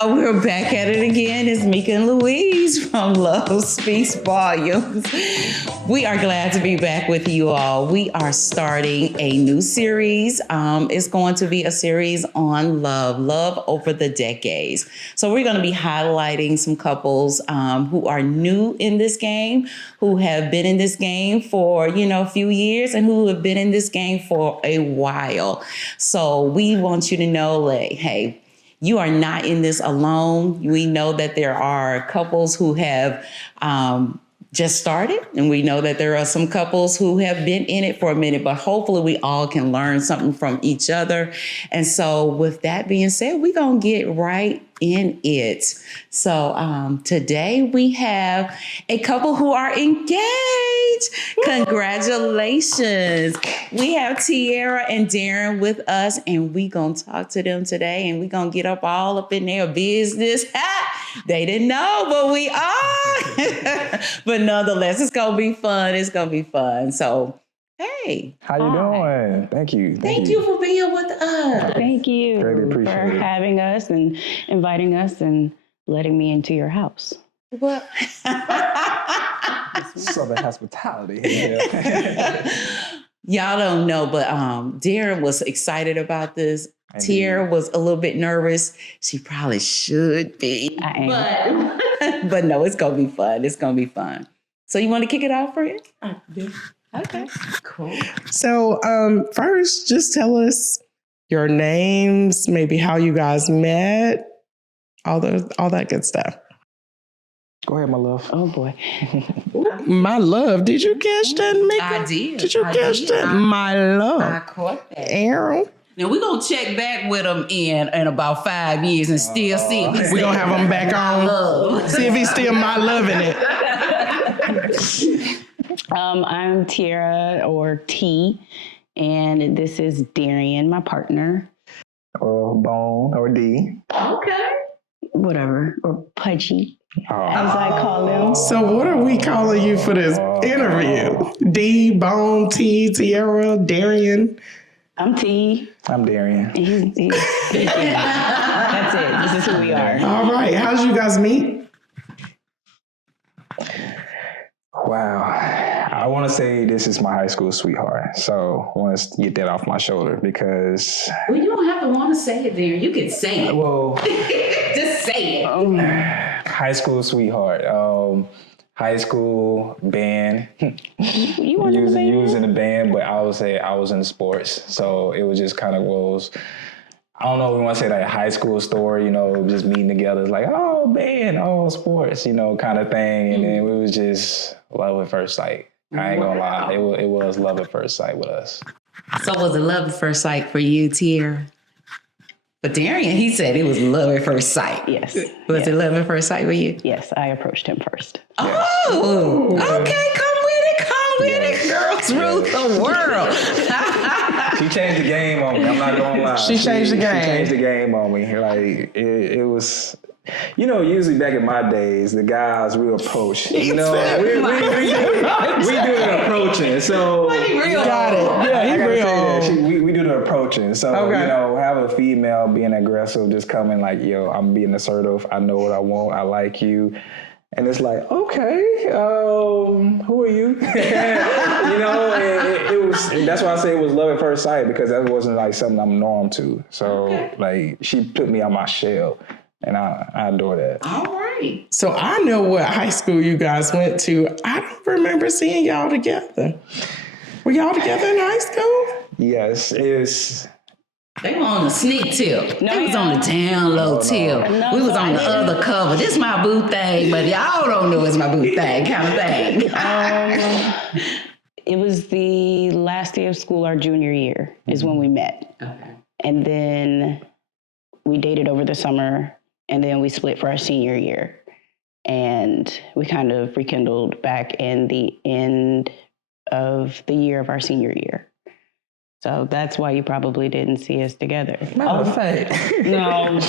We're back at it again. It's Mekka and Louise from Love Speaks Volumes. We are glad to be back with you all. We are starting a new series. It's going to be a series on love over the decades. So we're going to be highlighting some couples who are new in this game, who have been in this game for, a few years, and who have been in this game for a while. So we want you to know, like, hey, you are not in this alone. We know that there are couples who have just started, and we know that there are some couples who have been in it for a minute, but hopefully we all can learn something from each other. And so with that being said, we're going to get right in it. So today we have a couple who are engaged. Congratulations. We have Tiara and Darrion with us, and we going to talk to them today, and we going to get all up in their business. They didn't know, but we are. But nonetheless, it's going to be fun. It's going to be fun. So, hey. How you doing? Thank you. Thank you for being with us. Thank you Greatly for appreciate it. having us and inviting us and letting me into your house. Well, Southern hospitality. Yeah. y'all don't know, but Darrion was excited about this. Indeed. Tiara was a little bit nervous. She probably should be. I am. But no, it's going to be fun. It's going to be fun. So you want to kick it off, friend? Okay, cool. So first, just tell us your names, maybe how you guys met, all that good stuff. Go ahead, my love. Oh boy. My love, did you catch that, Mekka? I did. Did you catch that? My love. I caught that. Aaron. Now we're going to check back with him in about 5 years and still see if he's We're going to have him back on. love. See if he's still my loving it. I'm Tiara, or T, and this is Darrion, my partner. Or Bone or D. Okay. Whatever, or Pudgy, Oh. as I call him. So what are we calling you for this interview? D, Bone, T, Tiara, Darrion. I'm T. I'm Darrion. And he's That's it. This is who we are. All right. How'd you guys meet? Wow. I want to say this is my high school sweetheart. So I want to get that off my shoulder because, Well, you don't have to want to say it there. You can say it. well, Just say it. high school sweetheart. High school band. You want to You was in the band, but I would say I was in sports. So it was just kind of was, I don't know if we want to say that high school story, just meeting together. It's like, oh, band, oh, sports, kind of thing. And then it was just love at first sight. I ain't gonna lie. It was love at first sight with us. So was it love at first sight for you, Tiara? But Darrion, he said it was love at first sight. Yes. Was it love at first sight for you? Yes, I approached him first. Oh, okay. Come with it. Girls rule the world. She changed the game on me. I'm not gonna lie. She changed the game. She changed the game on me. Like it was. Usually back in my days, the guys we approach. We do the approaching. So Got it. Yeah, he real. We do the approaching. So Okay. have a female being aggressive, just coming like, yo, I'm being assertive. I know what I want. I like you. And it's like, okay, who are you? It was. That's why I say it was love at first sight, because that wasn't like something I'm norm to. So like, she put me on my shell, and I adore that. All right. So I know what high school you guys went to. I don't remember seeing y'all together. Were y'all together in high school? Yes, it's. They were on the sneak tip. No, they was on the down low tip. No, we was so on the other cover. This my boo thing, but y'all don't know it's my boo thing kind of thing. It was the last day of school, our junior year, is when we met. Okay. And then we dated over the summer, and then we split for our senior year. And we kind of rekindled back in the end of the year of our senior year. So that's why you probably didn't see us together. Matter of fact. No.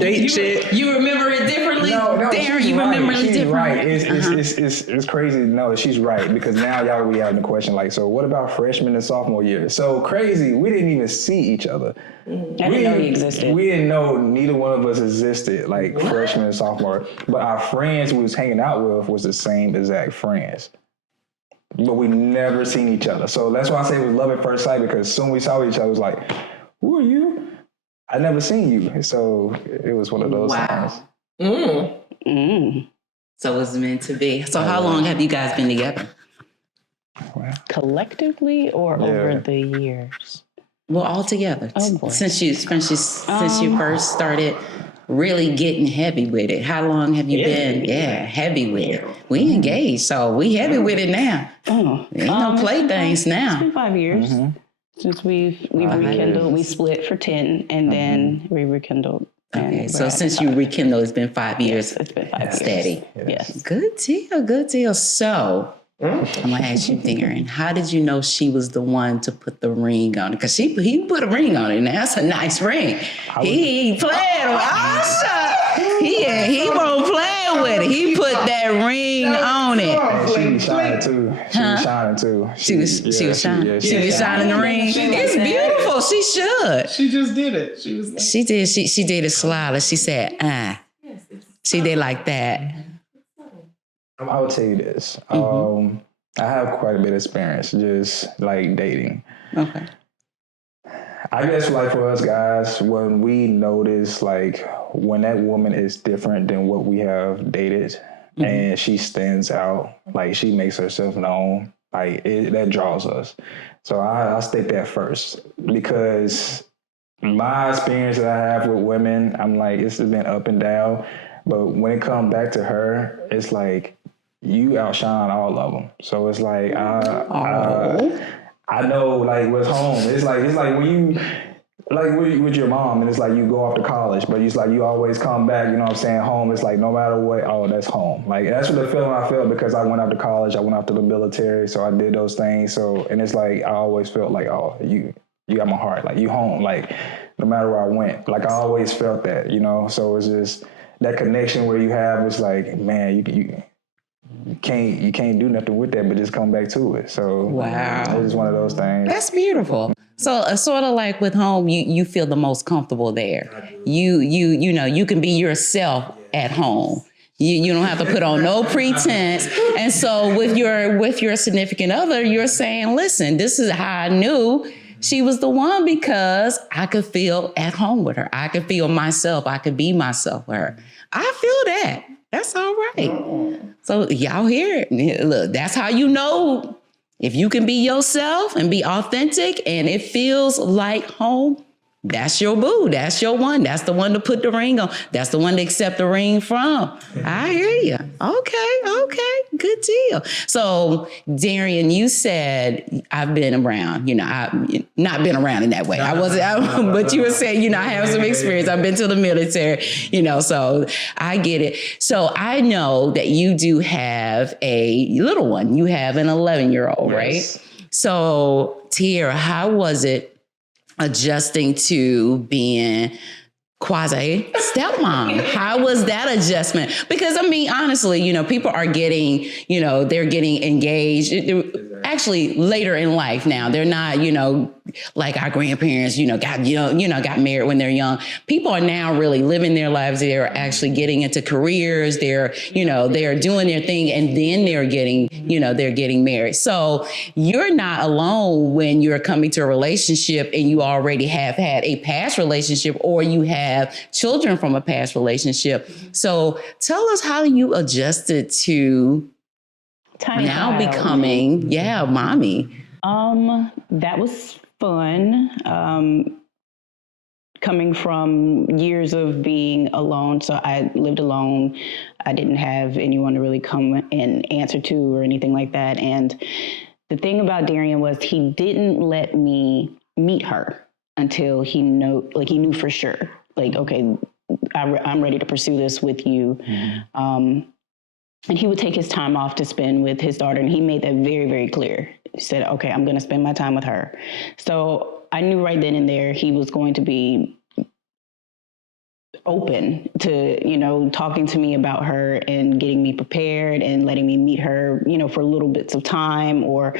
Date shit. You remember it differently? No, Darren, she's you right. remember it She's differently? right. It's crazy to know she's right, because now y'all be having the question like, so what about freshman and sophomore year? So crazy, we didn't even see each other. I didn't know he existed. We didn't know neither one of us existed, like freshman and sophomore. But our friends we was hanging out with was the same exact friends. But we never seen each other. So that's why I say it was love at first sight, because soon we saw each other, it was like, who are you? I never seen you. So it was one of those times. So it's meant to be. So how long have you guys been together? Collectively or over the years? Well, all together. Oh, boy. Since you first started really getting heavy with it. How long have you been? Yeah, heavy with it. We engaged, so we heavy with it now. Oh, Ain't no play things now. It's been 5 years since we've rekindled. We split for 10, and then we rekindled. Okay, so since you rekindled, it's been 5 years. It's been 5 years. Steady. Yes. Good deal. So I'm gonna ask you, Darren, how did you know she was the one to put the ring on it? Because he put a ring on it. Now that's a nice ring. He playing with Asha. He won't play with it. He put that ring on it. And she was shining too. She was shining too. She was shining. She was was shining the ring. It's beautiful. She should. She just did it. She was like, She did. She did it slyly. She said, She did like that. I would tell you this. I have quite a bit of experience just like dating. Okay. I guess like for us guys, when we notice like when that woman is different than what we have dated and she stands out, like she makes herself known, like that draws us. So I state that first, because my experience that I have with women, I'm like, it's been up and down. But when it comes back to her, it's like you outshine all of them. So it's like I know like what's home. It's like when you like with your mom, and it's like you go off to college, but it's like you always come back. You know what I'm saying? Home. It's like no matter what, oh, that's home. Like that's what the feeling I felt, because I went out to college, I went out to the military, so I did those things. So and it's like I always felt like, oh, you got my heart, like you home, like no matter where I went, like I always felt that, you know. So it's just that connection where you have, it's like, man, you can't do nothing with that, but just come back to it. So wow, it's one of those things. That's beautiful. So sort of like with home, you feel the most comfortable there. You know you can be yourself at home. You don't have to put on no pretense. And so with your significant other, you're saying, listen, this is how I knew she was the one, because I could feel at home with her. I could feel myself. I could be myself with her. I feel that. That's all right. So y'all hear it. Look, that's how you know if you can be yourself and be authentic and it feels like home. That's your boo. That's your one. That's the one to put the ring on. That's the one to accept the ring from. I hear you. Okay. Good deal. So, Darrion, you said I've been around. You know, I've not been around in that way. But you were saying, you know, I have some experience. I've been to the military, you know, so I get it. So I know that you do have a little one. You have an 11-year-old, yes. Right? So, Tiara, how was it adjusting to being quasi stepmom? How was that adjustment? Because I mean, honestly, you know, people are getting, you know, they're getting engaged actually later in life now. They're not, you know, like our grandparents, you know, got married when they're young. People are now really living their lives. They're actually getting into careers. They're doing their thing, and then they're getting married. So you're not alone when you're coming to a relationship and you already have had a past relationship, or you have children from a past relationship. So tell us, how you adjusted to now becoming, mommy. That was fun. Coming from years of being alone. So I lived alone. I didn't have anyone to really come and answer to or anything like that. And the thing about Darrion was he didn't let me meet her until he knew for sure. Like, okay, I'm ready to pursue this with you. Mm-hmm. And he would take his time off to spend with his daughter, and he made that very, very clear. said, okay, I'm going to spend my time with her. So I knew right then and there he was going to be open to, talking to me about her and getting me prepared and letting me meet her, for little bits of time, or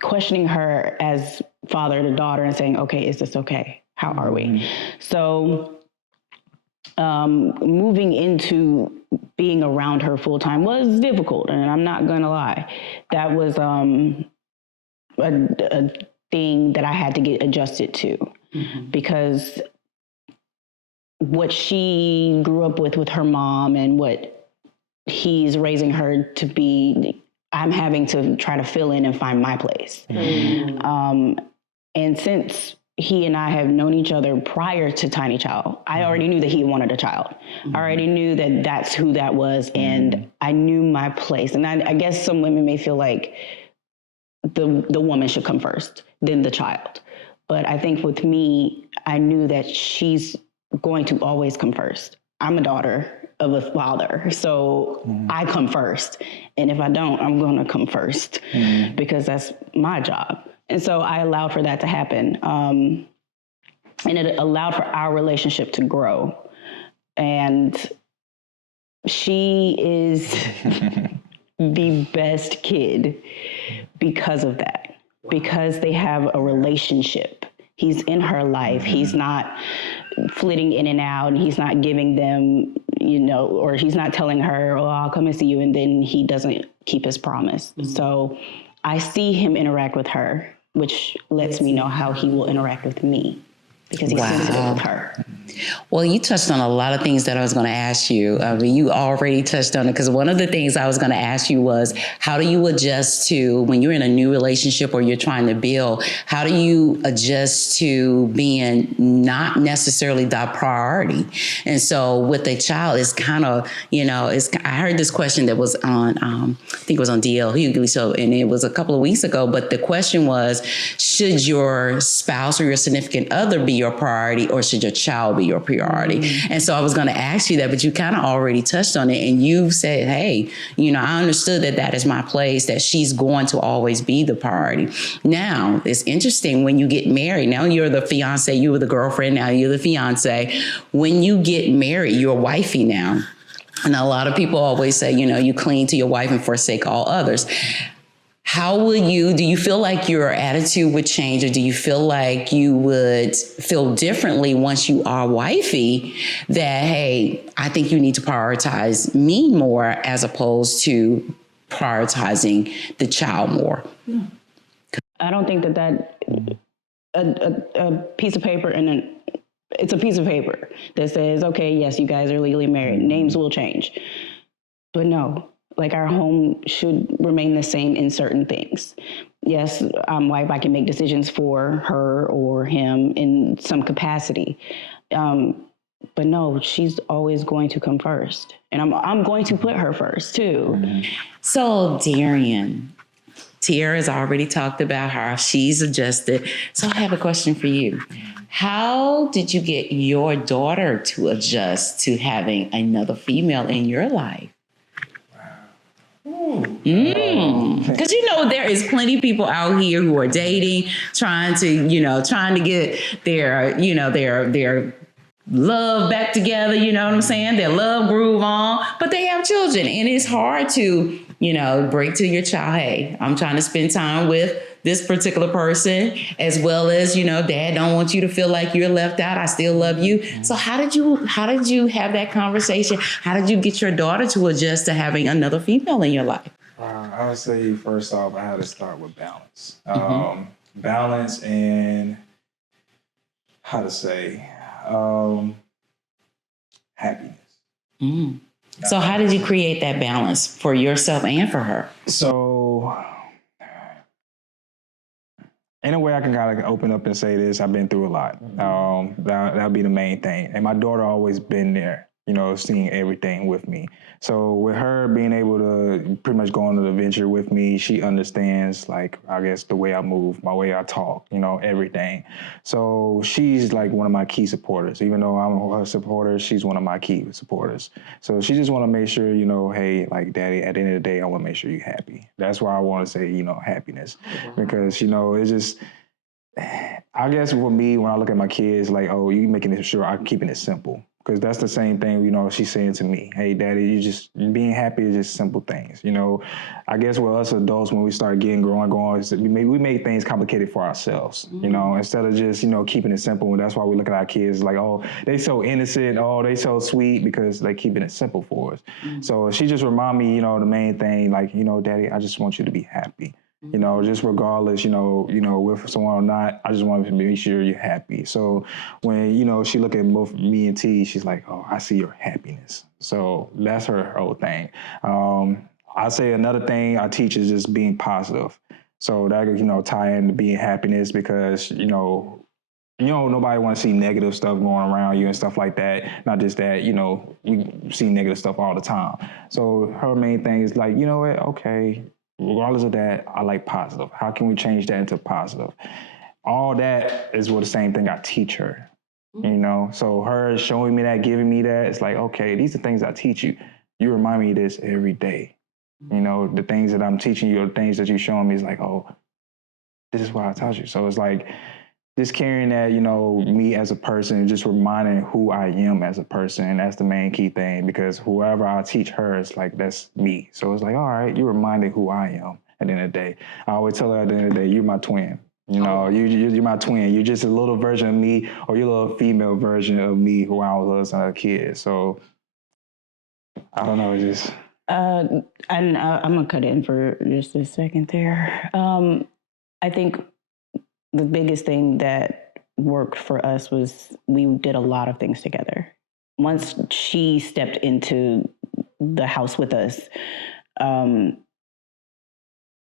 questioning her as father to daughter and saying, okay, is this okay? How are we? So moving into being around her full time was difficult, and I'm not going to lie. That was a thing that I had to get adjusted to, because what she grew up with her mom and what he's raising her to be, I'm having to try to fill in and find my place. And since he and I have known each other prior to Tiny Child, I already knew that he wanted a child. I already knew that that's who that was, and I knew my place. And I guess some women may feel like the woman should come first, then the child. But I think with me, I knew that she's going to always come first. I'm a daughter of a father, so I come first. And if I don't, I'm going to come first because that's my job. And so I allowed for that to happen. And it allowed for our relationship to grow. And she is the best kid because of that, because they have a relationship. He's in her life. He's not flitting in and out, and he's not giving them, or he's not telling her, oh, I'll come and see you, and then he doesn't keep his promise. So I see him interact with her, which lets me know how he will interact with me, because he's sensitive with her. Well, you touched on a lot of things that I was going to ask you. I mean, you already touched on it, because one of the things I was going to ask you was, how do you adjust to, when you're in a new relationship or you're trying to build, how do you adjust to being not necessarily the priority? And so with a child, it's kind of, I heard this question that was on, I think it was on DL Hughley, so, and it was a couple of weeks ago, but the question was, should your spouse or your significant other be your priority, or should your child be your priority? And so I was going to ask you that, but you kind of already touched on it, and you said, hey, I understood that is my place, that she's going to always be the priority. Now, it's interesting when you get married. Now you're the fiance, you were the girlfriend, now you're the fiance. When you get married, you're wifey now. And a lot of people always say, you cling to your wife and forsake all others. How do you feel like your attitude would change, or do you feel like you would feel differently once you are wifey, that, hey, I think you need to prioritize me more as opposed to prioritizing the child more? I don't think that a piece of paper it's a piece of paper that says, okay, yes, you guys are legally married. Names will change. But no. Like, our home should remain the same in certain things. Yes, I'm wife. I can make decisions for her or him in some capacity. But no, she's always going to come first. And I'm going to put her first, too. So, Darrion, Tiara has already talked about how she's adjusted. So I have a question for you. How did you get your daughter to adjust to having another female in your life? Because there is plenty of people out here who are dating, trying to get their love back together, you know what I'm saying? Their love groove on, but they have children, and it's hard to, break to your child, hey, I'm trying to spend time with this particular person, as well as, dad don't want you to feel like you're left out. I still love you. So how did you have that conversation? How did you get your daughter to adjust to having another female in your life? I would say, first off, I had to start with balance. Balance and, happiness. So how did you create that balance for yourself and for her? So, in a way, I can kind of open up and say this. I've been through a lot. That'll be the main thing. And my daughter always been there. seeing everything with me. So with her being able to pretty much go on the adventure with me, she understands, like, I guess the way I move, my way I talk, everything. So she's like one of my key supporters. Even though I'm her supporter, she's one of my key supporters. So she just want to make sure, hey, like, Daddy, at the end of the day, I want to make sure you're happy. That's why I want to say, happiness. Because, it's just, I guess with me, when I look at my kids, like, oh, you making it sure I'm keeping it simple. Because that's the same thing, she's saying to me. Hey, Daddy, being happy is just simple things. I guess with us adults, when we start growing, we make things complicated for ourselves, instead of just, keeping it simple. And that's why we look at our kids like, oh, they so innocent. Oh, they so sweet, because they keeping it simple for us. So she just remind me, the main thing, like, Daddy, I just want you to be happy. Just regardless, with someone or not, I just want to make sure you're happy. So when, she look at both me and T, she's like, oh, I see your happiness. So that's her whole thing. I say another thing I teach is just being positive. So that, tie into being happiness, because, nobody want to see negative stuff going around you and stuff like that. Not just that, we see negative stuff all the time. So her main thing is like, you know what? Okay. Regardless of that, I like positive. How can we change that into positive? All that is what the same thing I teach her, So her showing me that, giving me that, it's like, okay, these are things I teach you. You remind me of this every day. The things that I'm teaching you, or the things that you're showing me is like, oh, this is what I taught you. So it's like, just carrying that, me as a person, just reminding who I am as a person. And that's the main key thing, because whoever I teach her, it's like, that's me. So it's like, all right, you reminded who I am at the end of the day. I always tell her at the end of the day, you're my twin. You're my twin. You're just a little version of me, or you're a little female version of me who I was as a kid. So I don't know, it's just... And I'm going to cut in for just a second there. I think the biggest thing that worked for us was we did a lot of things together. Once she stepped into the house with us,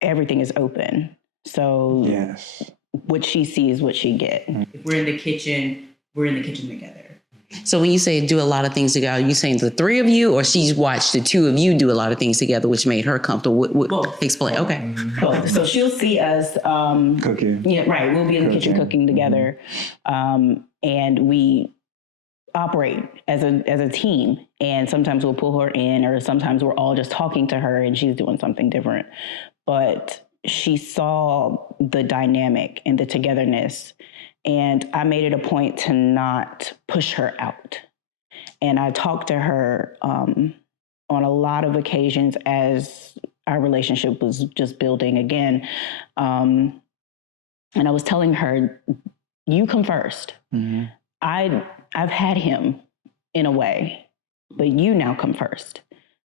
everything is open. So yes, what she sees, what she get. If we're in the kitchen together. So when you say do a lot of things together, are you saying the three of you, or she's watched the two of you do a lot of things together, which made her comfortable? Both. Explain. Okay. Both. So she'll see us cooking. Yeah, right. We'll be in the kitchen cooking together, and we operate as a team. And sometimes we'll pull her in, or sometimes we're all just talking to her and she's doing something different. But she saw the dynamic and the togetherness. And I made it a point to not push her out. And I talked to her on a lot of occasions as our relationship was just building again. And I was telling her, you come first. I've had him in a way, but you now come first.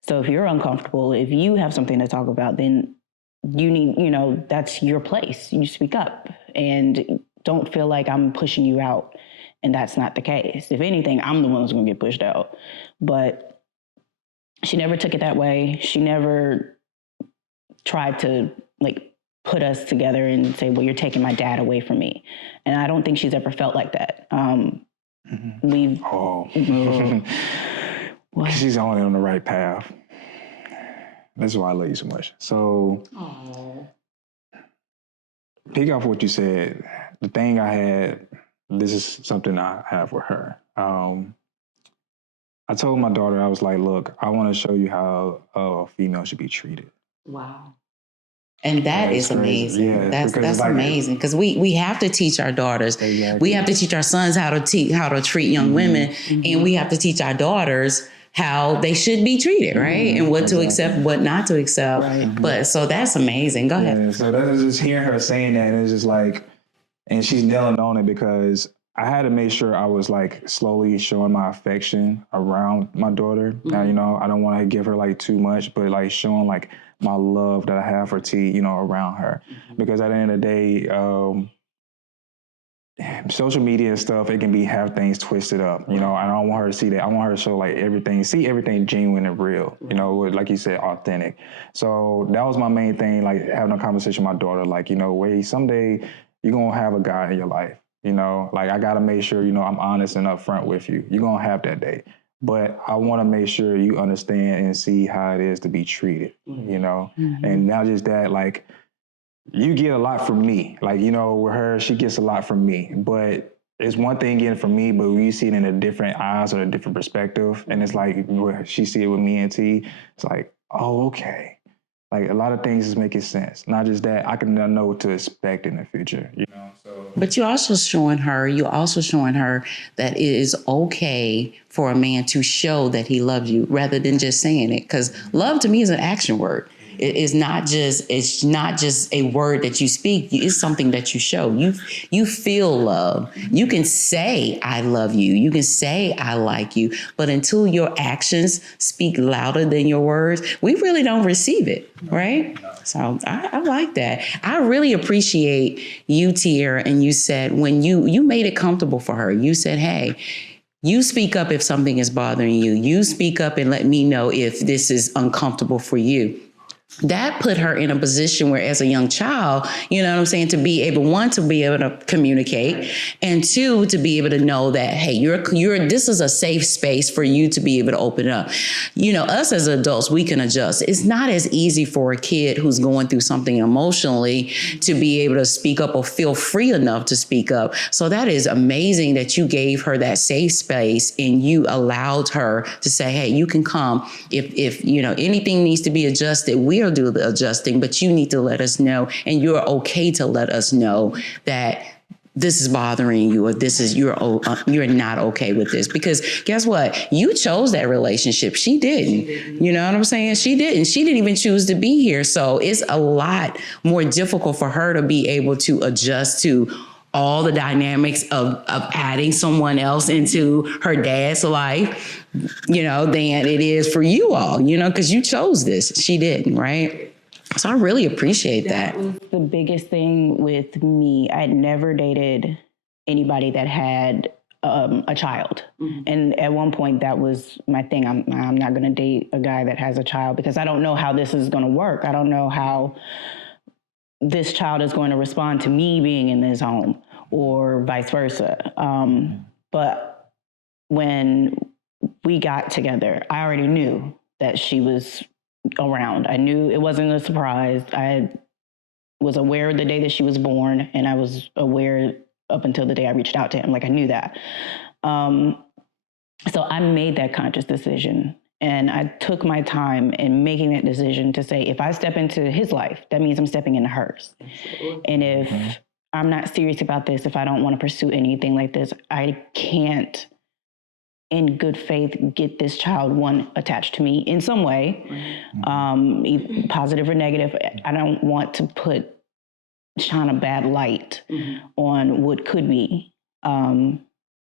So if you're uncomfortable, if you have something to talk about, then you need, that's your place. You speak up and don't feel like I'm pushing you out. And that's not the case. If anything, I'm the one who's going to get pushed out. But she never took it that way. She never tried to put us together and say, well, you're taking my dad away from me. And I don't think she's ever felt like that. She's only on the right path. That's why I love you so much. So, pick off what you said. The thing I had, this is something I have with her. I told my daughter, I was like, look, I want to show you how a female should be treated. Wow. And that is amazing. Yeah, that's amazing, because we have to teach our daughters. Exactly. We have to teach our sons how to treat young women, and we have to teach our daughters how they should be treated, right? And what to accept, what not to accept. Right. But so that's amazing. Go ahead. Yeah, so that's just hearing her saying that, and it's just like, and she's nailing on it, because I had to make sure I was slowly showing my affection around my daughter. Now, I don't want to give her too much, but showing my love that I have for T, around her. Because at the end of the day, social media and stuff, it can have things twisted up. I don't want her to see that. I want her to show see everything genuine and real, like you said, authentic. So that was my main thing, having a conversation with my daughter, wait, someday you're going to have a guy in your life. I got to make sure, I'm honest and upfront with you. You're going to have that day. but I want to make sure you understand and see how it is to be treated, you know? And not just that, like, you get a lot from me. Like, you know, with her, she gets a lot from me. But it's one thing getting from me, but when you see it in a different eyes or a different perspective, and it's like where she see it with me and T, it's like, oh, okay. Like, a lot of things is making sense. Not just that, I can know what to expect in the future, you know? So. But you're also showing her that it is okay for a man to show that he loves you rather than just saying it. Because love to me is an action word. It's not just a word that you speak. It's something that you show. You feel love. You can say I love you. You can say I like you. But until your actions speak louder than your words, we really don't receive it, right? So I like that. I really appreciate you, Tiara, and you said when you made it comfortable for her. You said, hey, you speak up if something is bothering you. You speak up and let me know if this is uncomfortable for you. That put her in a position where, as a young child, you know what I'm saying, to be able, one, to be able to communicate, and two, to be able to know that, hey, this is a safe space for you to be able to open up. You know, us as adults, we can adjust. It's not as easy for a kid who's going through something emotionally to be able to speak up or feel free enough to speak up. So that is amazing that you gave her that safe space and you allowed her to say, hey, you can come. If you know anything needs to be adjusted, we'll do the adjusting, but you need to let us know, and you're okay to let us know that this is bothering you, or you're not okay with this. Because guess what? You chose that relationship. She didn't. You know what I'm saying? She didn't even choose to be here. So it's a lot more difficult for her to be able to adjust to all the dynamics of adding someone else into her dad's life, you know, than it is for you all, you know, because you chose this. She didn't, right? So I really appreciate that. That was the biggest thing with me. I'd never dated anybody that had a child. Mm-hmm. And at one point that was my thing. I'm not going to date a guy that has a child because I don't know how this is going to work. I don't know how this child is going to respond to me being in this home or vice versa. But when we got together, I already knew that she was around. I knew it wasn't a surprise. I was aware the day that she was born, and I was aware up until the day I reached out to him. Like, I knew that. So I made that conscious decision. And I took my time in making that decision to say, if I step into his life, that means I'm stepping into hers. And if I'm not serious about this, if I don't want to pursue anything like this, I can't, in good faith, get this child, one, attached to me in some way, positive or negative. I don't want to shine a bad light on what could be.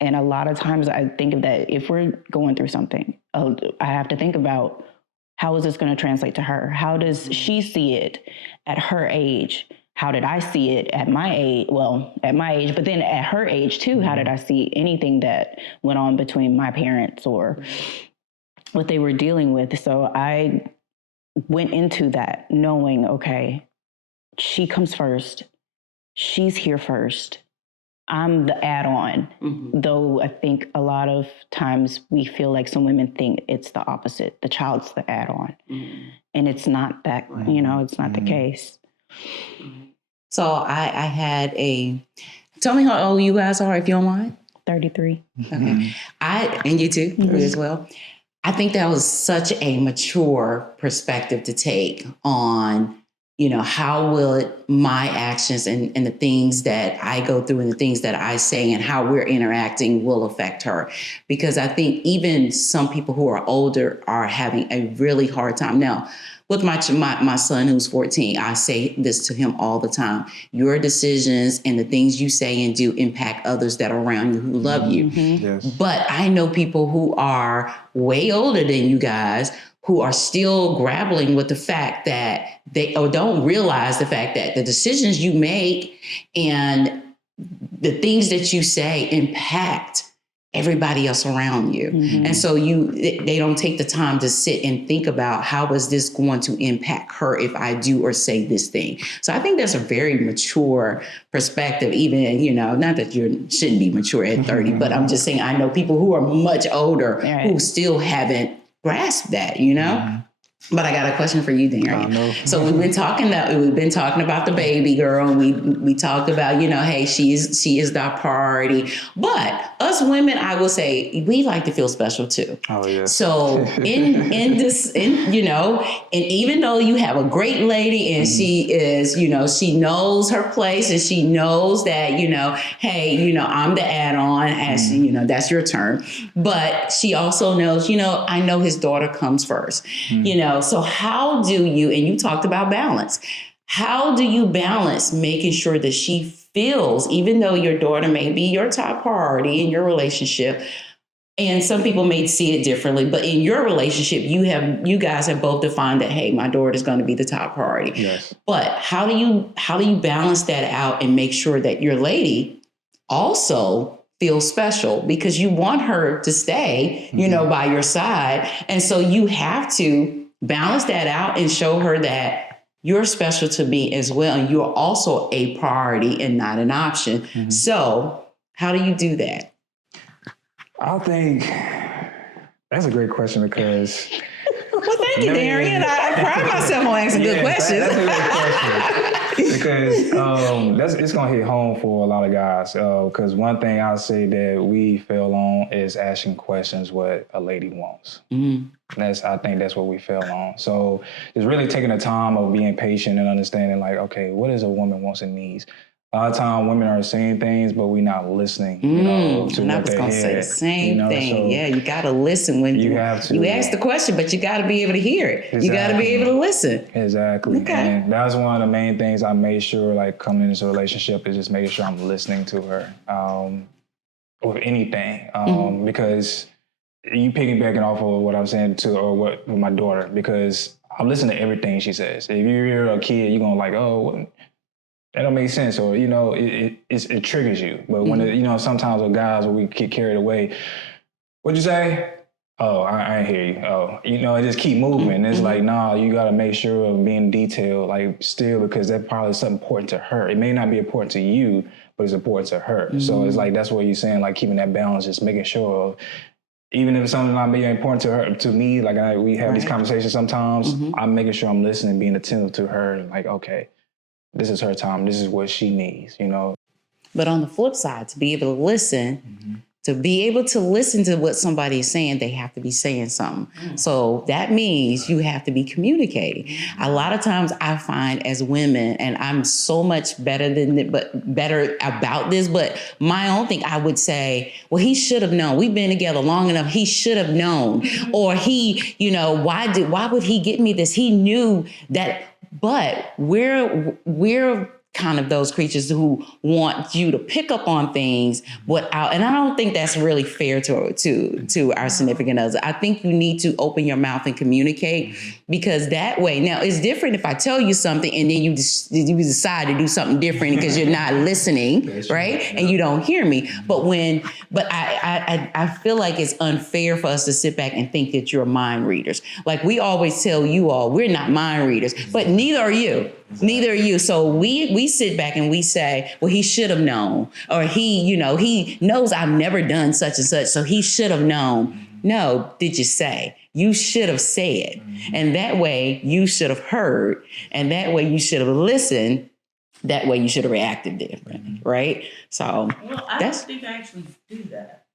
And a lot of times I think of that, if we're going through something, I have to think about, how is this going to translate to her? How does she see it at her age? How did I see it at my age? Well, at my age, but then at her age too, how did I see anything that went on between my parents or what they were dealing with? So I went into that knowing, okay, she comes first. She's here first. I'm the add-on, though I think a lot of times we feel like some women think it's the opposite. The child's the add-on. And it's not that, you know, it's not the case. So I had tell me how old you guys are, if you don't mind. 33. Okay. And you too, as well. I think that was such a mature perspective to take on, you know, how will my actions and the things that I go through and the things that I say and how we're interacting will affect her. Because I think even some people who are older are having a really hard time. Now, with my son who's 14, I say this to him all the time. Your decisions and the things you say and do impact others that are around you who love you. Yes. But I know people who are way older than you guys who are still grappling with the fact that don't realize the fact that the decisions you make and the things that you say impact everybody else around you. And so they don't take the time to sit and think about how is this going to impact her if I do or say this thing. So I think that's a very mature perspective, even, you know, not that you shouldn't be mature at 30, but I'm just saying I know people who are much older who still haven't grasped that, you know? But I got a question for you, Darrion. So we've been talking about the baby girl, and we talked about, you know, hey, she is our priority. But us women, I will say, we like to feel special too. Oh yeah. So you know, and even though you have a great lady and she is, you know, she knows her place and she knows that, you know, hey, you know, I'm the add-on, as you know, that's your term. But she also knows, you know, I know his daughter comes first, you know. So how do you, and you talked about balance, how do you balance making sure that she feels, even though your daughter may be your top priority in your relationship, and some people may see it differently, but in your relationship, you guys have both defined that, hey, my daughter is going to be the top priority. Yes. But how do you balance that out and make sure that your lady also feels special, because you want her to stay, you know, by your side. And so you have to balance that out and show her that you're special to me as well. And you're also a priority and not an option. So how do you do that? I think that's a great question, because Well, thank you, Darrion. I pride myself on asking good questions. That's a great question. Because it's gonna hit home for a lot of guys. Because one thing I'll say that we fail on is asking questions what a lady wants. I think that's what we fail on. So it's really taking the time of being patient and understanding, like, okay, what is a woman wants and needs? A lot of times women are saying things, but we're not listening, you know, to and I what was they going to say hear, the same you know? thing. So Yeah, you got to listen when you have to. You ask the question, but you got to be able to hear it. Exactly. You got to be able to listen. Exactly. Okay. And that's one of the main things I made sure, like, coming into a relationship, is just making sure I'm listening to her with anything. Because you piggybacking off of what I'm saying with my daughter, because I'm listening to everything she says. If you're a kid, you're going to like, oh, that don't make sense, or, you know, it triggers you. But when you know, sometimes with guys, when we get carried away, what'd you say? Oh, I ain't hear you. Oh, you know, it just keep moving. It's like, nah, you got to make sure of being detailed, like, still, because that probably is something important to her. It may not be important to you, but it's important to her. So it's like, that's what you're saying, like, keeping that balance, just making sure of, even if it's something not being important to her, to me, like, we have these conversations sometimes, I'm making sure I'm listening, being attentive to her, and like, okay, this is her time. This is what she needs, you know. But on the flip side, to be able to listen, to what somebody is saying, they have to be saying something. So that means you have to be communicating. A lot of times I find as women, and I'm so much better about this, but my own thing, I would say, well, he should have known. We've been together long enough. He should have known. Or he, you know, why would he get me this? He knew that. But we're kind of those creatures who want you to pick up on things without, and I don't think that's really fair to our significant others. I think you need to open your mouth and communicate, because that way, now it's different if I tell you something and then you decide to do something different because you're not listening, right? And you don't hear me. But I feel like it's unfair for us to sit back and think that you're mind readers. Like, we always tell you all, we're not mind readers, but neither are you. Neither are you. So we sit back and we say, well, he should have known, or he knows I've never done such and such, so he should have known. No, did you say? You should have said. And that way you should have heard. And that way you should have listened. That way you should have reacted differently, right? So I don't think I actually do that.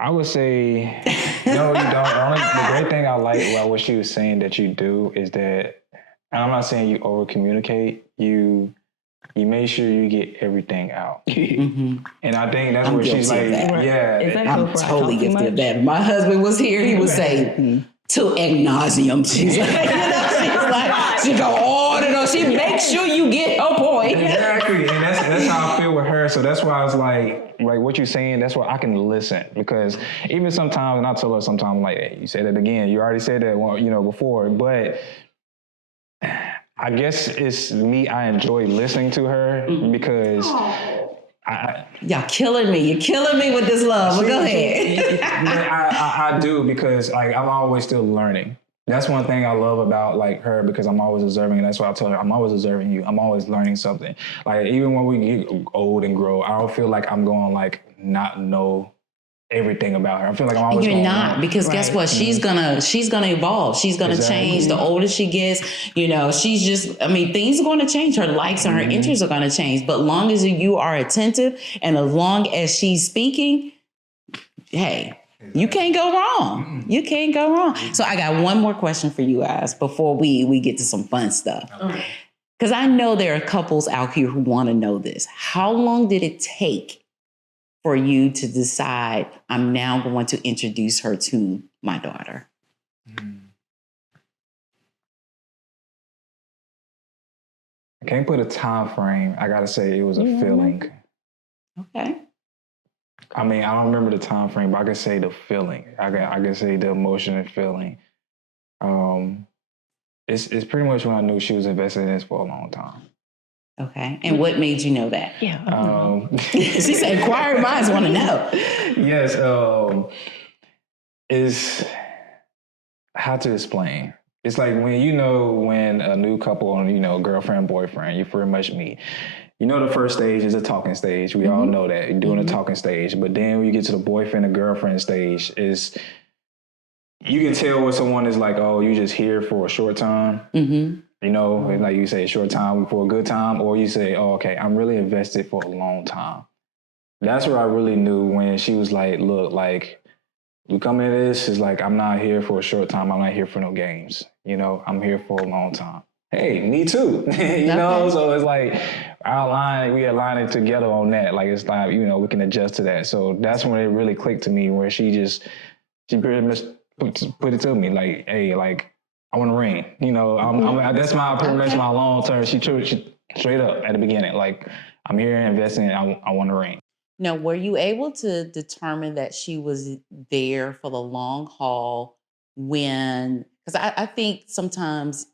I would say, no, you don't. The great thing I like about what she was saying that you do is that, and I'm not saying you over communicate, you make sure you get everying out. And I think that's where she's like, yeah. I'm totally guilty of that. If my husband was here, he would say, to ad nauseum. She's like, she go on and on. She makes sure you get her point. Exactly, and that's how I feel with her. So that's why I was like what you're saying, that's why I can listen. Because even sometimes, and I tell her sometimes, like, hey, you said that again. You already said that, before. But I guess it's me. I enjoy listening to her because Y'all killing me. You're killing me with this love. But go ahead. I do, because like I'm always still learning. That's one thing I love about like her, because I'm always observing, and that's why I tell her I'm always observing you. I'm always learning something. Like even when we get old and grow, I don't feel like I'm going like not know everything about her. I feel like I'm always You're going not, learn. because guess what? She's gonna evolve. She's gonna change. The older she gets, she's just. I mean, things are going to change. Her likes and her interests are going to change. But long as you are attentive, and as long as she's speaking, hey, you can't go wrong. You can't go wrong. So I got one more question for you guys before we get to some fun stuff. Because I know there are couples out here who want to know this. How long did it take for you to decide, I'm now going to introduce her to my daughter? I can't put a time frame. I gotta say it was a feeling. Okay. I mean, I don't remember the time frame, but I can say the feeling. I can say the emotion and feeling. It's pretty much when I knew she was invested in this for a long time. Okay. And what made you know that? Yeah. She said, inquiring minds want to know. Yes. Is how to explain. It's like when a new couple, girlfriend, boyfriend, you pretty much meet. The first stage is a talking stage. We all know that. You're doing a talking stage. But then when you get to the boyfriend and girlfriend stage, you can tell when someone is like, oh, you just here for a short time. Like you say, a short time for a good time, or you say, oh, okay, I'm really invested for a long time. That's where I really knew when she was like, look, like, we come into this, is like, I'm not here for a short time. I'm not here for no games. I'm here for a long time. Hey, me too. So it's like we align it together on that. Like, it's like, we can adjust to that. So that's when it really clicked to me, where she pretty much put it to me like, hey, like, I want a ring. That's pretty much my long term. She straight up at the beginning, like, I'm here investing. I want a ring. Now, were you able to determine that she was there for the long haul because I think sometimes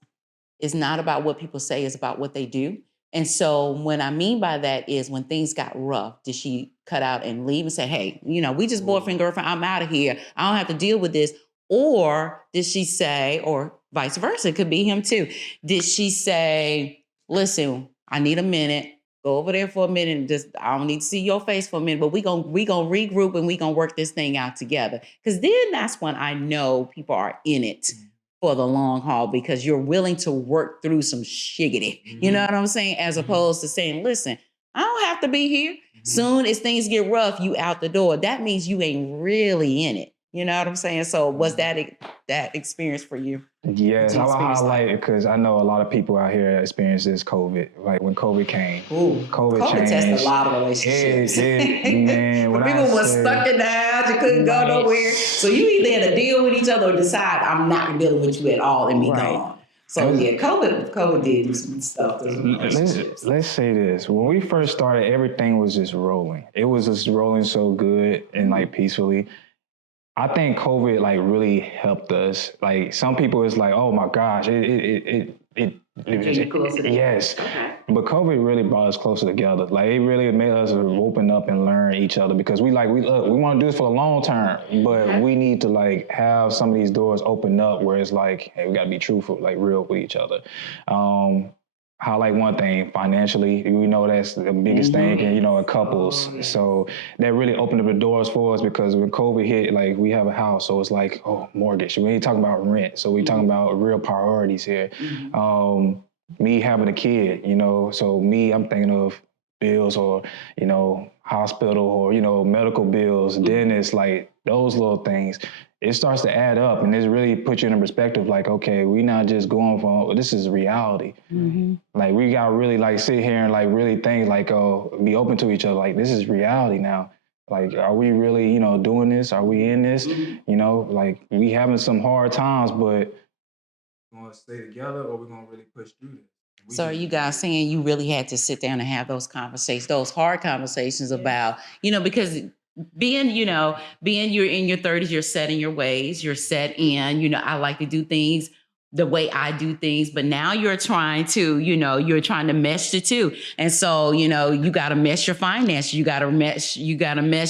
it's not about what people say, it's about what they do. And so what I mean by that is when things got rough, did she cut out and leave and say, hey, we just boyfriend, girlfriend, I'm out of here. I don't have to deal with this. Or did she say, or vice versa, it could be him too. Did she say, listen, I need a minute. Go over there for a minute and just, I don't need to see your face for a minute, but we gonna regroup and we gonna work this thing out together. Because then that's when I know people are in it for the long haul, because you're willing to work through some shiggity. You know what I'm saying? As opposed to saying, listen, I don't have to be here. Soon as things get rough, you out the door. That means you ain't really in it. You know what I'm saying? So was that experience for you? Yes, I will highlight it because I know a lot of people out here experience this COVID. Like when COVID came, COVID changed. Tested a lot of relationships. Man, when people were stuck in the house, you couldn't go nowhere. So you either had to deal with each other or decide, I'm not dealing with you at all and be gone. So COVID did some stuff to some relationships. Let's say this. When we first started, everything was just rolling. It was just rolling so good and like peacefully. I think COVID like really helped us. Like some people, it's like, oh my gosh, yes. But COVID really brought us closer together. Like it really made us open up and learn each other, because we want to do this for the long term, but we need to like have some of these doors open up where it's like, hey, we got to be truthful, like real with each other. Highlight one thing, financially, we know that's the biggest thing, and in couples. So that really opened up the doors for us, because when COVID hit, like we have a house, so it's like, oh, mortgage. We ain't talking about rent, so we talking about real priorities here. Me having a kid, so I'm thinking of bills or hospital or medical bills. Then it's like those little things. It starts to add up, and it really puts you in a perspective like, okay, we're not just going for, this is reality. Like we got to really like sit here and like really think like, oh, be open to each other. Like this is reality now. Like, are we really, doing this? Are we in this? Like we having some hard times, but we're going to stay together or we're going to really push through this. So are you guys saying you really had to sit down and have those conversations, those hard conversations about, because being you're in your 30s, you're set in your ways, you're set in, I like to do things the way I do things, but now you're trying to, you're trying to mesh the two. And so, you got to mesh your finances. You got to mesh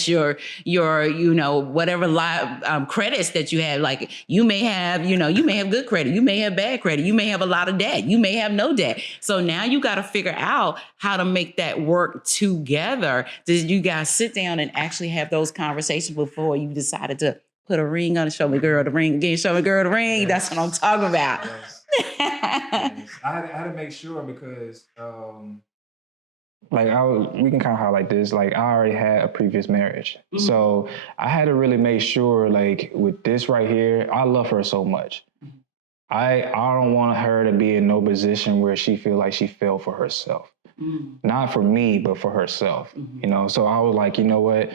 your, whatever credits that you have. Like you may have good credit. You may have bad credit. You may have a lot of debt. You may have no debt. So now you got to figure out how to make that work together. Did you guys sit down and actually have those conversations before you decided to put a ring on it? Show me girl the ring again. Show me girl the ring. That's what I'm talking about. Yes. I had to make sure because, we can kind of highlight this. Like, I already had a previous marriage. Mm-hmm. So I had to really make sure, like, with this right here, I love her so much. Mm-hmm. I don't want her to be in no position where she feel like she fell for herself. Mm-hmm. Not for me, but for herself. Mm-hmm. So I was like, you know what?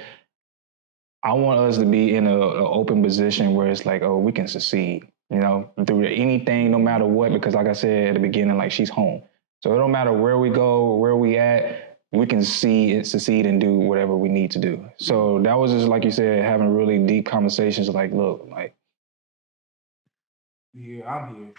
I want us to be in an open position where it's like, oh, we can succeed, through anything, no matter what, because like I said at the beginning, like she's home. So it don't matter where we go, where we at, we can succeed and do whatever we need to do. So that was just, like you said, having really deep conversations like, look, like, here, I'm here.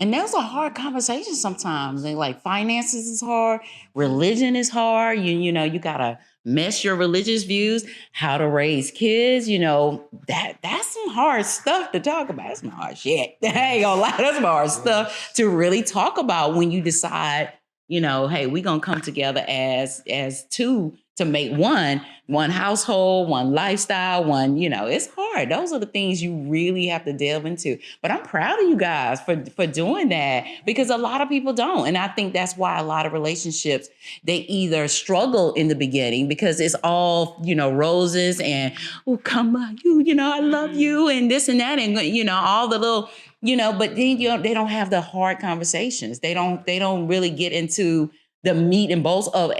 And that's a hard conversation sometimes. Like finances is hard, religion is hard. You gotta mesh your religious views, how to raise kids. That's some hard stuff to talk about. That's some hard shit. I ain't gonna lie, that's some hard stuff to really talk about when you decide, hey, we gonna come together as two to make one household, one lifestyle, it's hard. Those are the things you really have to delve into. But I'm proud of you guys for doing that, because a lot of people don't. And I think that's why a lot of relationships, they either struggle in the beginning because it's all, roses and, oh, come on, I love you and this and that. And, all the little, but then they don't have the hard conversations. They don't really get into the meat and bolts of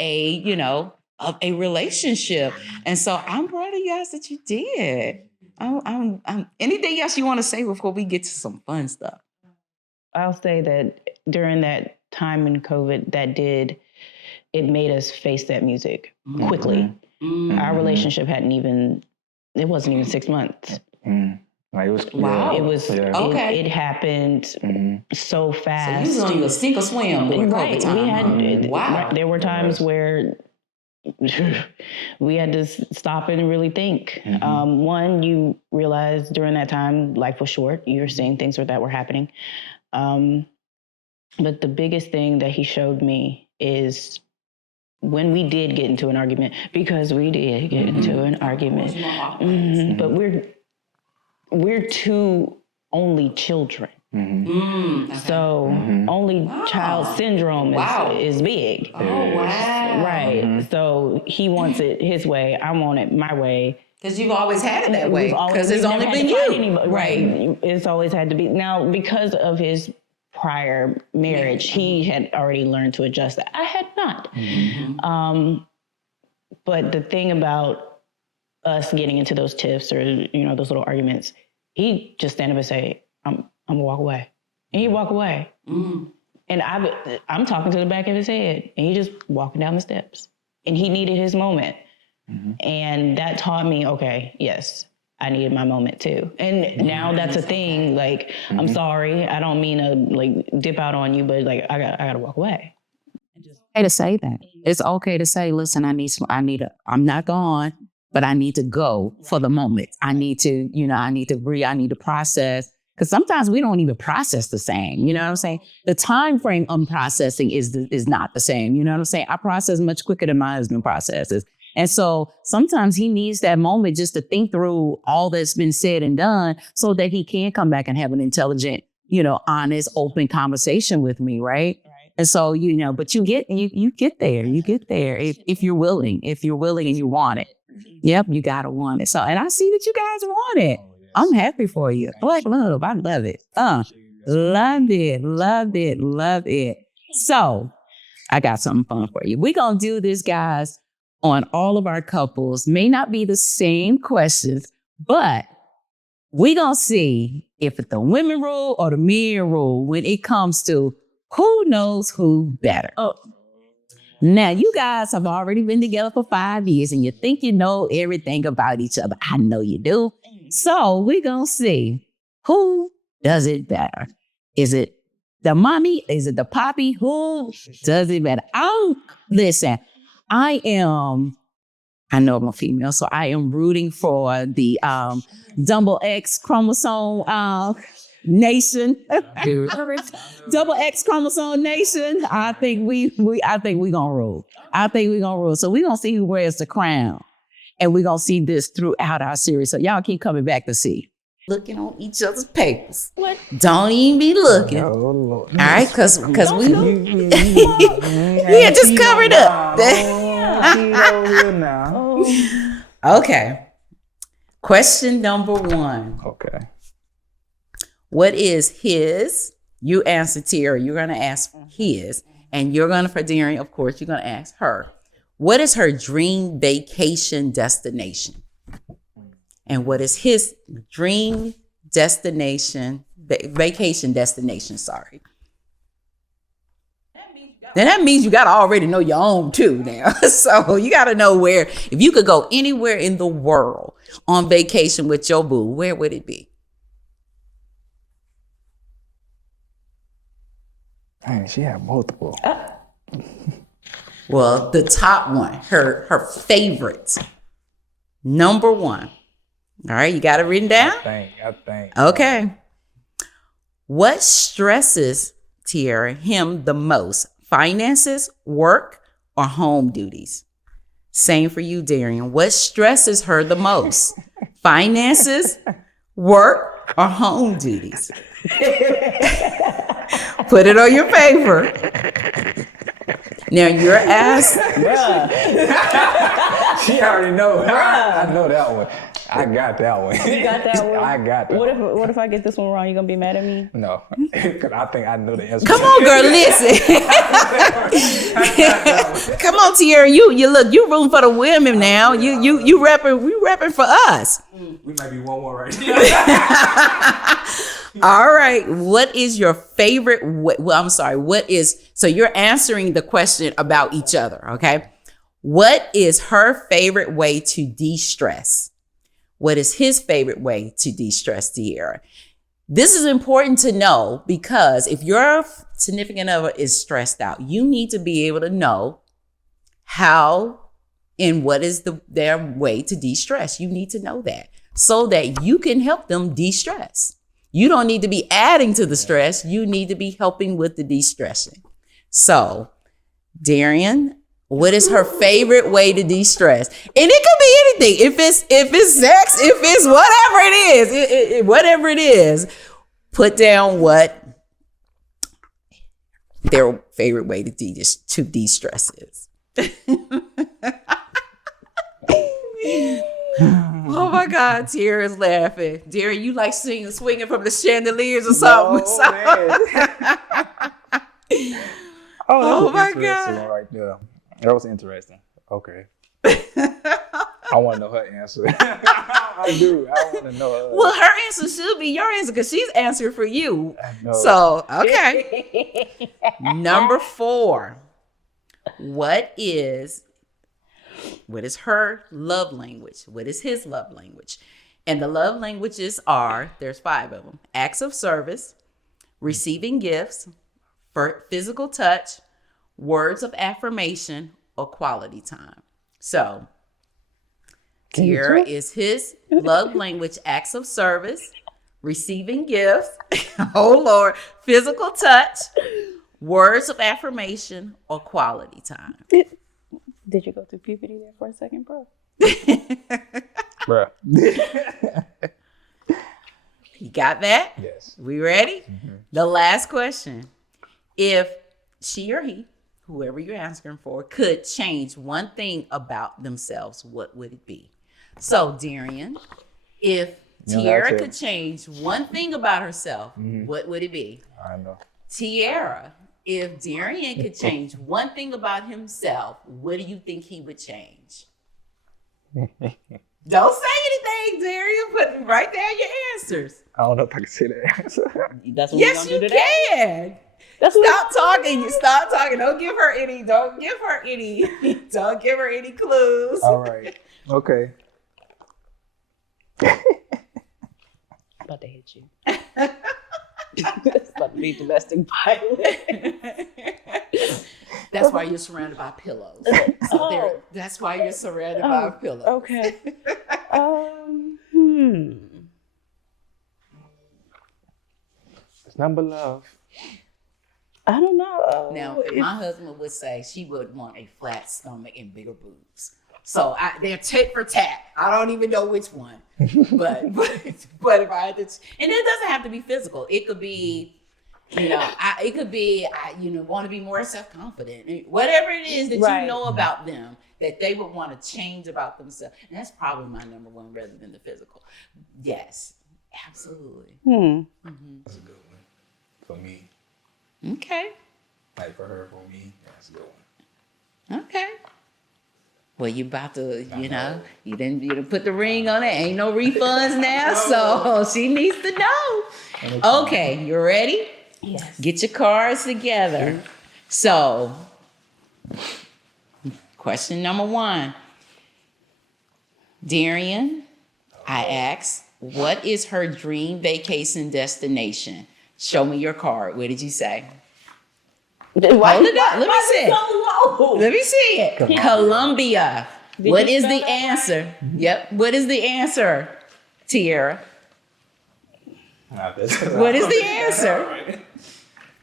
of a relationship. And so I'm proud of you guys that you did. I'm anything else you want to say before we get to some fun stuff? I'll say that during that time in COVID, it made us face that music quickly. Mm-hmm. Our relationship it wasn't even 6 months. Mm. Like it was, wow. It was, okay. It happened so fast. So you was on your sink or swim during COVID time. Wow. There were times where we had to stop and really think. Mm-hmm. One, you realize during that time, life was short. You were seeing things that were happening. But the biggest thing that he showed me is when we did get into an argument, because we did get into an argument, but we're two only children. Mm-hmm. So only child syndrome is big. Oh, wow. Right. Mm-hmm. So he wants it his way. I want it my way. Because you've always had it that way. Because it's only been you. Right. It's always had to be. Now, because of his prior marriage, he had already learned to adjust that. I had not. Mm-hmm. But the thing about us getting into those tiffs or, those little arguments, he'd just stand up and say, I'm gonna walk away. And he'd walk away. Mm. And I'm talking to the back of his head, and he's just walking down the steps. And he needed his moment. Mm-hmm. And that taught me, okay, yes, I needed my moment too. And now that's a thing. Like, I'm sorry, I don't mean to dip out on you, but I gotta walk away. It's okay to say that. It's okay to say, listen, I'm not gone, but I need to go for the moment. I need to breathe. I need to process. Because sometimes we don't even process the same. You know what I'm saying? The time frame on processing is not the same. You know what I'm saying? I process much quicker than my husband processes. And so sometimes he needs that moment just to think through all that's been said and done so that he can come back and have an intelligent, honest, open conversation with me, right? And so, but you get there. You get there if you're willing. If you're willing and you want it. Yep, you gotta want it. So, and I see that you guys want it. I'm happy for you. Black love, I love it. Love it. So, I got something fun for you. We're gonna do this, guys, on all of our couples. May not be the same questions, but we're gonna see if it's the women rule or the men rule when it comes to who knows who better. Oh. Now, you guys have already been together for 5 years and you think you know everything about each other. I know you do. So we're going to see who does it better. Is it the mommy? Is it the poppy? Who does it matter? Listen, I know I'm a female, so I am rooting for the double X chromosome nation. Double X chromosome nation. I think we gonna rule. So we gonna see who wears the crown. And we're gonna see this throughout our series. So y'all keep coming back to see. Looking on each other's papers. What? Don't even be looking. Oh, Lord. All right, cause we just covered up. Okay. Question number 1. Okay. What is his? You answer, Tiara. You're gonna ask his, and you're gonna, for Darrion, of course, you're gonna ask her. What is her dream vacation destination? And what is his dream destination, vacation destination, sorry. Then that means you got to already know your own too now. So you got to know where, if you could go anywhere in the world on vacation with your boo, where would it be? Dang, she had multiple. Well, the top one, her favorite, number 1. All right, you got it written down? I think. Okay. What stresses, Tiara, him the most? Finances, work, or home duties? Same for you, Darrion. What stresses her the most? Finances, work, or home duties? Put it on your paper. Now you're asked. She already know. I know that one. I got that one. You got that one? I got that. What if I get this one wrong? You gonna be mad at me? No, because I think I know the answer. Come on, girl, listen. Come on, Tiara. You look, you rooting for the women now. You repping for us. We might be 1-1 right now. All right. What is your favorite? So you're answering the question about each other. Okay. What is her favorite way to de-stress? What is his favorite way to de-stress, Tiara? This is important to know because if your significant other is stressed out, you need to be able to know how and what is their way to de-stress. You need to know that so that you can help them de-stress. You don't need to be adding to the stress. You need to be helping with the de-stressing. So, Darrion, what is her favorite way to de-stress? And it could be anything. If it's sex, if it's whatever it is, put down what their favorite way to de-stress is. Oh my God, Tiara's laughing. Darrion, you like swinging from the chandeliers or something? Oh my God. Right there. That was interesting. Okay. I want to know her answer. I do. I want to know her. Well, her answer should be your answer because she's answering for you. I know. So, okay. Number 4. What is her love language? What is his love language? And the love languages are, there's 5 of them. Acts of service, receiving gifts, physical touch, words of affirmation, or quality time. So, Tiara is his love language, acts of service, receiving gifts, oh Lord, physical touch, words of affirmation, or quality time. Did you go through puberty there for a second, bro? Bruh. You got that? Yes. We ready? Mm-hmm. The last question. If she or he, whoever you're answering for, could change one thing about themselves, what would it be? So, Darrion, if Tiara could change one thing about herself, what would it be? I know. Tiara, if Darrion could change one thing about himself, what do you think he would change? Don't say anything, Darrion. Put right there your answers. I don't know if I can say that answer. That's what Yes, we're gonna you do today. can. Stop talking. You stop talking. Don't give her any clues. All right. Okay. About to hit you. It's about to be domestic violence. That's why you're surrounded by pillows. So that's why you're surrounded by pillows. Okay. It's number love. I don't know. Now, my husband would say she would want a flat stomach and bigger boobs. So they're tit for tat. I don't even know which one, but if I had to, and it doesn't have to be physical. It could be, it could be, want to be more self-confident. Whatever it is that you know about them that they would want to change about themselves, and that's probably my number one rather than the physical. Yes, absolutely. That's a good one for me. Okay. Like for her, for me, that's a good one. Okay. Well, you about to, you didn't put the ring on it. Ain't no refunds now, so she needs to know. Okay, you ready? Yes. Get your cards together. So, question number 1. Darrion, I asked, what is her dream vacation destination? Show me your card. What did you say? Hold it up. Let me see. Let me see it. Colombia. What is the answer? Yep. What is the answer, Tiara? What is the answer?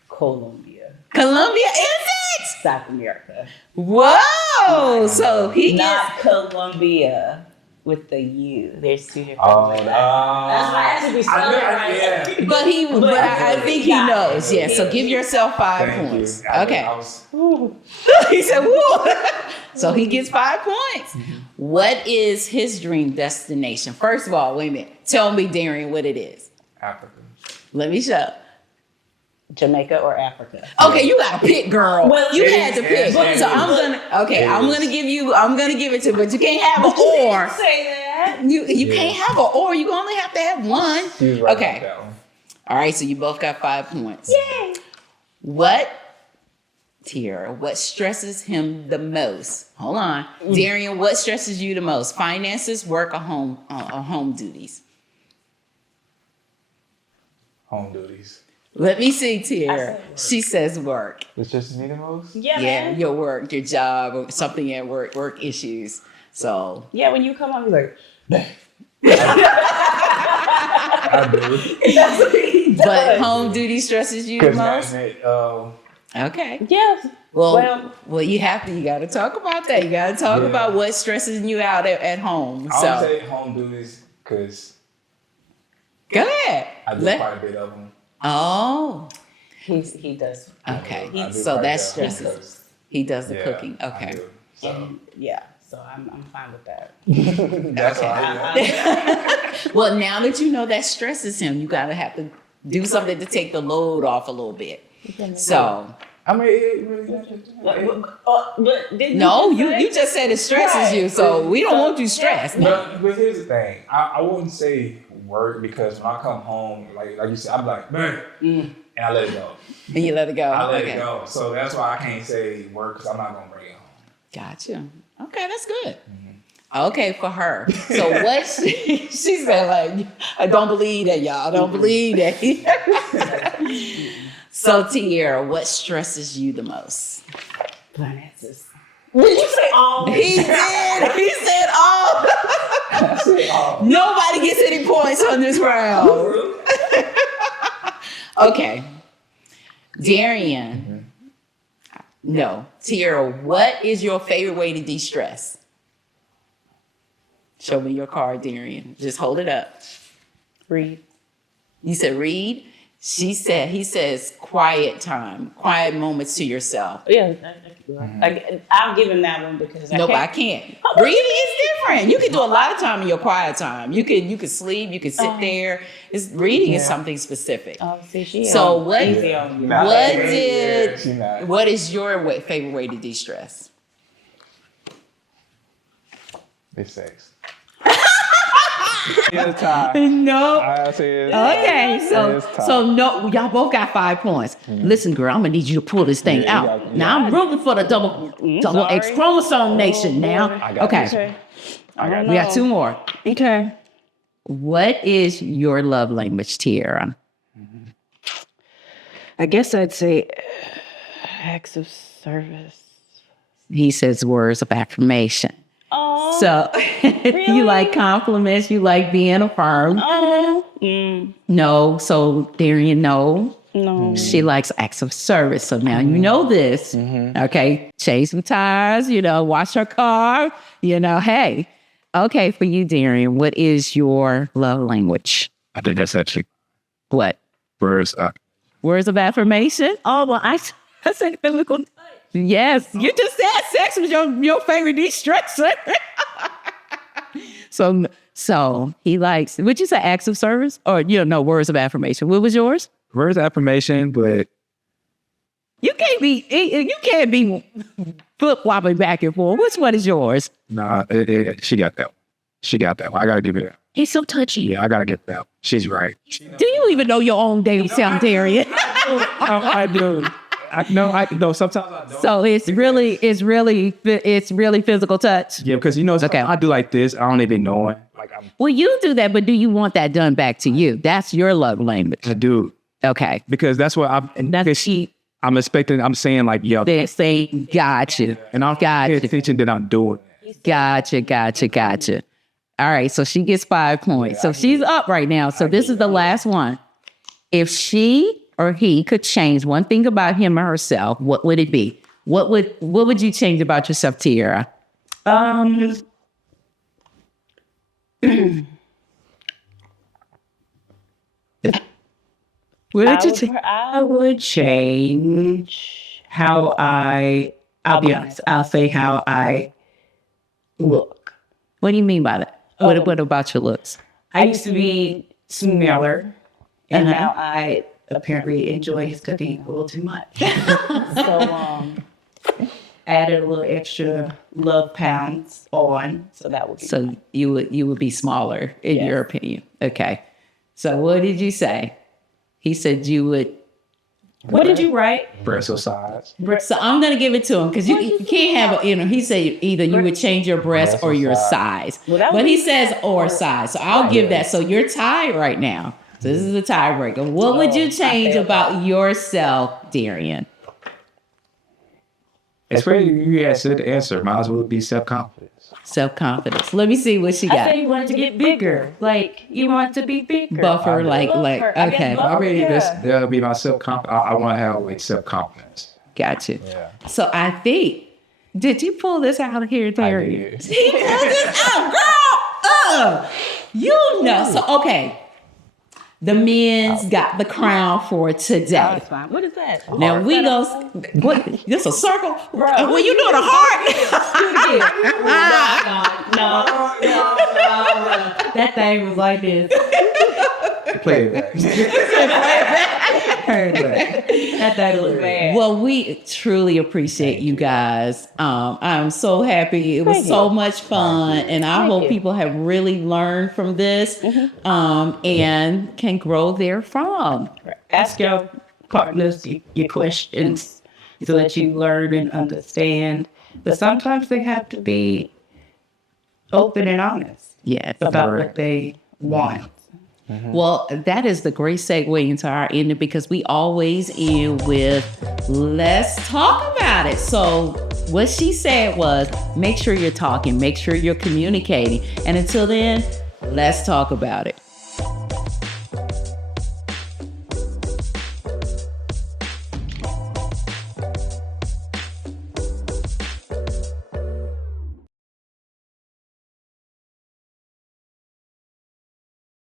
Colombia. Colombia, is it? South America. Whoa! So he Not gets. Colombia with the U. There's 2 different. Oh, That's why I have to be spelled right. yeah. But I think he knows. Yeah. So give yourself 5 Thank points. you. Okay. He said, "Woo!" So he gets 5 points. What is his dream destination? First of all, wait a minute. Tell me, Darrion, what it is. Africa. Let me show. Jamaica or Africa? Okay, you got to pick, girl. Well, you had to pick. yes, So I'm gonna. Okay, I'm gonna give it to you, but you can't have an or. Say that. You can't have an or. You only have to have one. She was right Okay. about that one. All right. So you both got 5 points. Yay. Tiara, what stresses him the most? Hold on. Darrion, what stresses you the most? Finances, work, or home duties? Home duties. Let me see, Tiara. She says work. It's just me the most? Yeah, Yeah, man. your work, your job, or something at work issues. So Yeah, when you come home, you're like, I do. that's what he does. but home duty stresses you the Because most? management, Okay. Yeah. Well, you got to talk about that. You got to talk about what stresses you out at home. I would So say home duties because go ahead. I do quite a bit of them. Oh, He does. okay. I do So quite a that bit of stresses. because- He does the yeah, cooking. I Okay. do. So Yeah. So I'm fine with that. that's all I do. Well, now that you know that stresses him, you gotta have to do something to take the load off a little bit. So I mean, it really But didn't no, you you just said it stresses you, so we don't want you stressed. But here's the thing. I wouldn't say work because when I come home, like you said, I'm like, man, and I let it go. And you let it go. I let Okay. it go. So that's why I can't say work because I'm not gonna bring it home. Gotcha. Okay, that's good. Okay, for her. So what she said, like, I don't believe that, y'all. I don't believe that. So Tiara, what stresses you the most? finances. Did you say all? He did. He said all. Nobody gets any points on this round. Okay. Darrion. No. Tiara, what is your favorite way to de-stress? Show me your card, Darrion. Just hold it up. Read. You said read? He says quiet time, quiet moments to yourself. Yeah. I'll give him that one because No, but I can't. Reading is different. You can do a lot of time in your quiet time. You can sleep. You can sit there. Reading is something specific. Oh, see, she So on- what? easy on you. She not. What is your favorite way to de-stress? It's sex. It's time. No. I said Okay, it's time. so no, y'all both got 5 points. Listen, girl, I'm gonna need you to pull this thing Yeah, out. you got- Now I'm rooting for the double X chromosome nation. Now, I got okay, this. I got we got 2 more. Okay. What is your love language, Tiara? I guess I'd say acts of service. He says words of affirmation. Oh, So really? you like compliments, you like being affirmed. No, so Darrion, no. No. She likes acts of service. So now you know this. Okay. Change some tires, wash her car, hey. Okay, for you, Darrion, what is your love language? I think that's actually What? words. Words of affirmation? Oh, well, I said physical. Yes, you just said sex was your favorite de-stressor. So he likes, would you say acts of service? Or, words of affirmation. What was yours? Words of affirmation, but You can't be flip-flopping back and forth. Which one is yours? nah, she got that one. She got that one. I gotta give it that. He's so touchy. Yeah, I gotta get that one. She's right. Do you even know your own damn self, Darrion? I do. No, sometimes I don't. So it's really physical touch. Yeah, because Okay. I do like this. I don't even know it. Well, you do that, but do you want that done back to you? That's your love language. I do Okay. because that's what I'm expecting. I'm saying like, yo, They're saying, gotcha. and I'm paying attention that I'm doing. Gotcha. All right, so she gets 5 points. So she's up right now. So this is the last one. If she or he could change one thing about him or herself, what would it be? What would you change about yourself, Tiara? I would change how I'll be honest, I'll say how I look. What do you mean by that? What about your looks? I used to be smaller, and now I apparently enjoy his cooking a little too much. So added a little extra love pounds on, so that would be So you would be smaller in your opinion. Okay. So what did you say? He said you would. What did you write? Breast size. So I'm gonna give it to him because you can't have he said either you would change your breast or your size. But he says or size. So I'll give that. So you're tied right now. So this is a tiebreaker. What would you change about yourself, Darrion? It's where you said the answer. Might as well be self-confidence. Self-confidence. Let me see what she got. I said you wanted to get bigger. Like you want to be bigger. Buffer, like okay. I mean, that'll be my self-confidence. I want to have like self-confidence. Gotcha. Yeah. So I think, did you pull this out of here, Terry? He pulled this out, girl. You know. So okay. The men's got the crown for today. Fine. What is that? Now we go. What? This a circle? Well, you doing a heart? No. That thing was like this. Play it back. That thing was bad. Well, we truly appreciate you guys. I'm so happy. It was so much fun, and I hope people have really learned from this, and can grow therefrom. Ask your partners your questions so that you learn and understand. But sometimes they have to be open and honest Yes. about what they want. Well, that is the great segue into our ending because we always end with let's talk about it. So what she said was make sure you're talking, make sure you're communicating. And until then, let's talk about it.